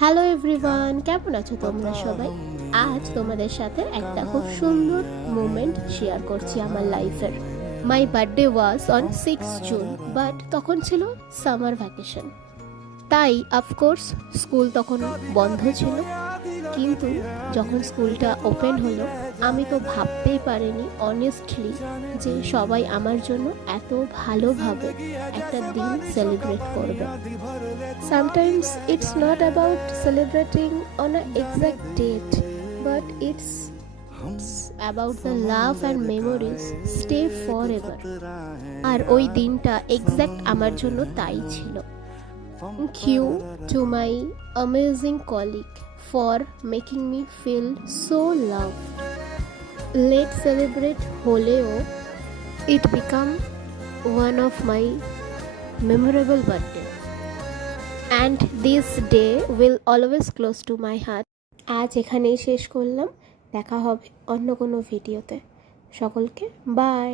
Hello everyone, কেমন আছো তোমরা সবাই? আজ তোমাদের সাথে একটা খুব সুন্দর মোমেন্ট শেয়ার করছি আমার লাইফের। My birthday was on 6 June, but তখন ছিল সামার ভ্যাকেশন, তাই অফকোর্স স্কুল তখন বন্ধ ছিল। কিন্তু যখন স্কুলটা ওপেন হলো, আমি তো ভাবতেই পারিনি অনেস্টলি যে সবাই আমার জন্য এত ভালোভাবে একটা দিন সেলিব্রেট করবে। Sometimes it's not about celebrating on an exact date, but it's about the love and memories stay forever. আর ওই দিনটা এক্স্যাক্ট আমার জন্য তাই ছিল। Thank you to my amazing colleague for making me feel so loved. Let's celebrate হলেও it become one of my memorable birthday. And this day will always close to my heart. আজ এখানেই শেষ করলাম, দেখা হবে অন্য কোনো ভিডিওতে। সকলকে বাই।